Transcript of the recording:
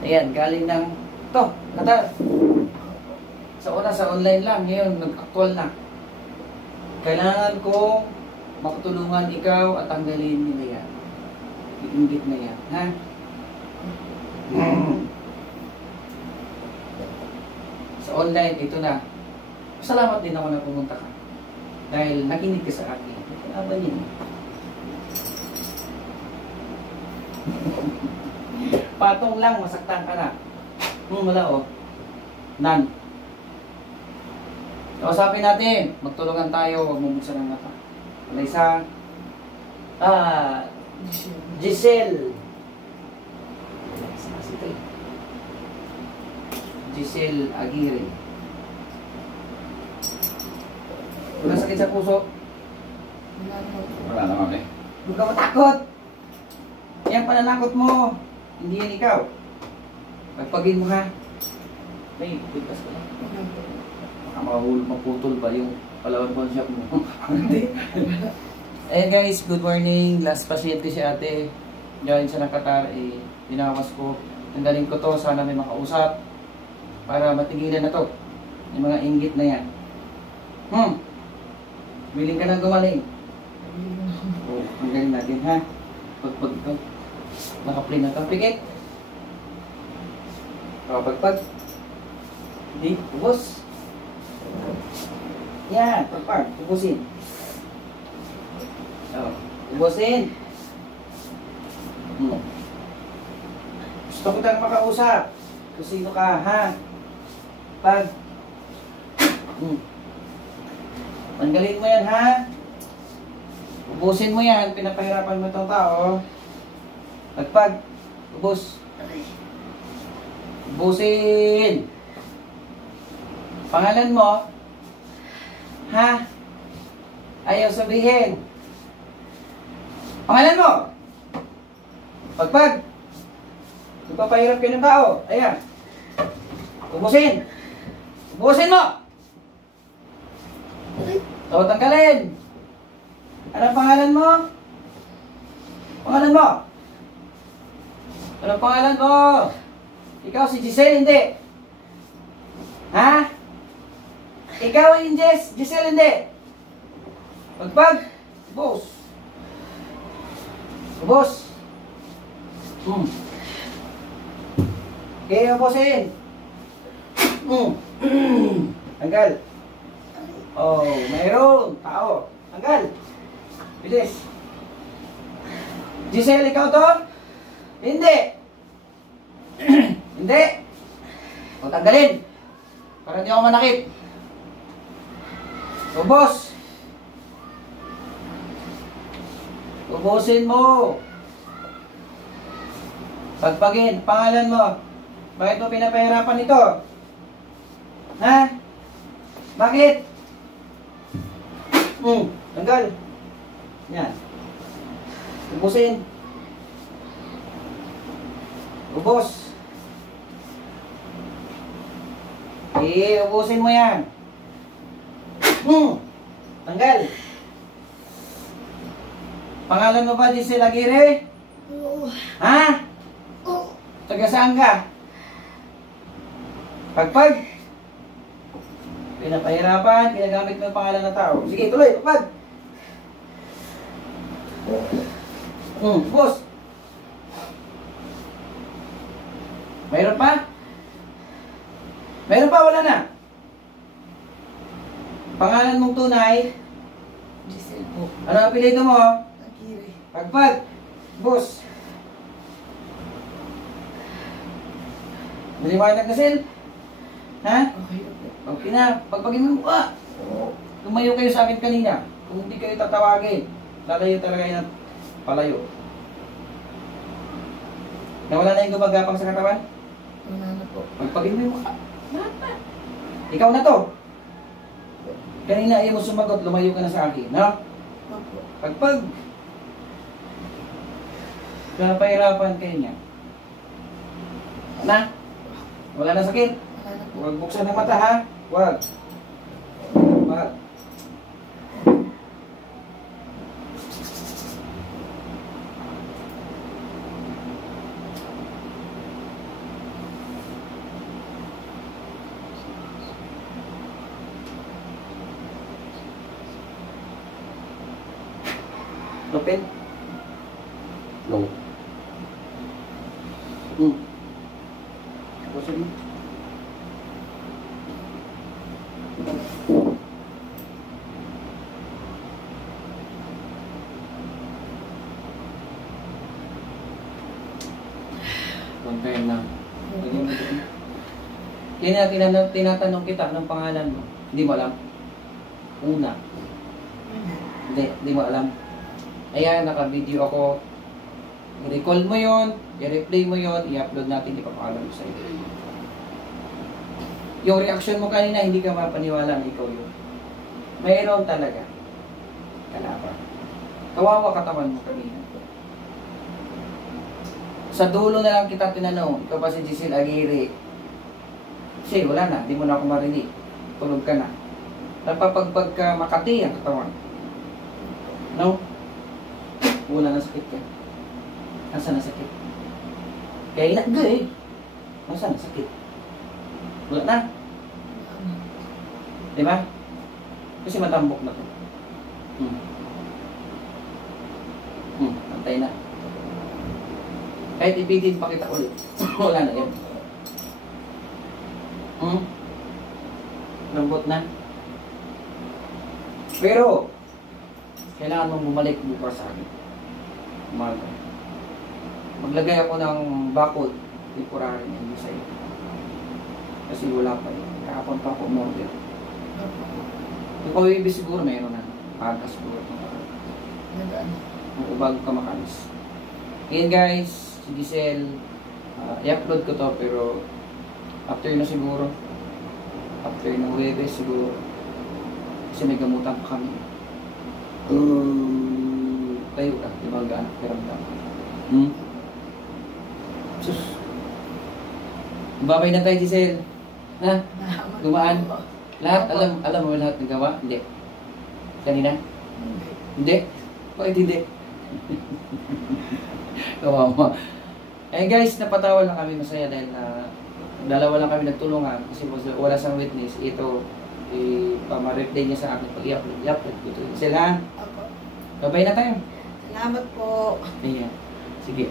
Ayan, galing ng to, Qatar. Sa una, sa online lang. Ngayon, nag-actual na. Kailangan ko makatulungan ikaw at tanggalin nila yan. Iinggit na yan. Ha? Sa online, ito na. Salamat din ako na pumunta ka. Dahil nakinig ka sa akin. Ano yun? Patong lang, masaktan ka na. Wala oh. None. Kausapin natin. Magtulungan tayo. Huwag mong buksan ang mata. Wala isa. Giselle. Giselle Aguirre. Wala sakit sa puso? Wala naman eh. Huwag ka matakot. Yan pananakot mo. Hindi yan ikaw. Pagpagin mo ha. May, bigkas ka lang. Baka maputol ba yung Palawan pawn shop mo? Hindi. Ayan guys, good morning. Last pasyente si ate. Join siya ng Qatar. Pinawas ko. Tanggalin ko to. Sana may makausap. Para matigilan na to. Yung mga inggit na yan. Willing ka nang gumaling. Oh, tanggalin natin ha. Pagpag to. Naka-play na to. Pikit. Pagpag. Hindi. Ubos. Yan. Pagpag. Ubusin. Oh. Ubusin. Gusto ko tayong makausap. Kung sino ka, ha? Pag. Tanggalin mo yan, ha? Ubusin mo yan. Pinapahirapan mo itong tao. Pagpag. Ubus. Ubusin. Pangalan mo? Ha? Ayaw sabihin. Pangalan mo? Pagpag. Nagpapahirap kayo ng tao. Ayan. Ubusin. Ubusin mo. O, tanggalin. Anong pangalan mo? Pangalan mo? Anong pangalan mo? Ikaw si Giselle, hindi. Ha? Ikaw yung Giselle, hindi. Pagpag. Ubos. Ubos. Okay, ubusin. Tanggal. Oh, mayroon. Tao. Tanggal. Bilis. Giselle, ikaw to? Hindi. Hindi. O, tanggalin. Para hindi ako manakit. Ubos. Ubusin mo. Pagpagin. Pangalan mo. Bakit mo pinapahirapan ito? Ha? Bakit? Tanggal. Yan. Ubusin. Ubos. Ubusin mo yan. Tanggal. Pangalan mo ba Giselle Aguirre? Ha? Taga saan ka? Pagpag. Pinapahirapan, ginagamit mo yung pangalan ng tao. Sige, tuloy, pagpag. Boss. Mayroon pa? Mayroon pa, wala na. Pangalan mong tunay? Giselle po. Ano ang apelyido mo? Aguirre. Pagpag. Boss. Naliwanag na, Sil? Ha? Okay na po. Okay na. Pagpagin mo yung mukha. Lumayo kayo sa akin kanina. Kung hindi kayo tatawagin, lalayo talaga yun at palayo. Nawala na yung gumagapang sa katawan? Wala na po. Pagpagin mo yung mukha. Ikaw na to. Kanina ayaw mo sumagot, lumayo ka na sa akin, no? Opo. Pagpag. Pinapahirapan kayo niya. Na? Wala na sakit? Wala na po. Huwag buksan ng mata, ha? Huwag. Huwag. Open. Low. Tapos yun. Kontayin lang. Kaya tinatanong kita anong pangalan mo. Hindi mo alam. Una. Hindi mo alam. Ayan, naka-video ako. I-recall mo yon, i-replay mo yon, i-upload natin, ipapaalam ko sa'yo. Yung reaction mo kanina, hindi ka mapaniwala na ikaw yun. Mayroon talaga. Kalaban. Kawawa katawan mo kanina. Sa dulo na lang kita tinanong, ikaw ba si Giselle Aguirre? Kasi wala na, di mo na ako marinig. Tulog ka na. Napapagpag ka Makati ang katawan. No? Wala na sakit ka. Nasaan na sakit? Kaya ilagga eh. Nasaan na sakit? Wala na. Diba? Kasi matambok na to. Antay na. Kahit ibigin pa kita ulit. Wala na yun. Lambot na. Pero, kailangan mong bumalik bukas sa akin. Umaga. Maglagay ako ng bakod. Temporary niyan sa'yo. Kasi wala pa yun. Kahapon pa ako umorder. Ikaw yung ibig siguro mayroon na. Pagas siguro. Bago ka makalis. Ngayon guys, si Giselle, i-upload ko to pero after na siguro. After ng Huwebes siguro. Kasi may gamutan pa kami. Tayo ka, di ba gaan? Piramdam. Sus. Babay na tayo, Giselle. Ha? Dumaan. Lahat, alam mo lahat nagawa? Hindi. Kanina? Hindi. Bakit hindi? Kawawa. Eh guys, napatawa lang kami, masaya dahil dalawa lang kami nagtulungan kasi wala sang witness. Ito, pama-replay niya sa akin pag i-upload ko ito. Giselle, ha? Babay na tayo. Salamat po. Ayan. Sige.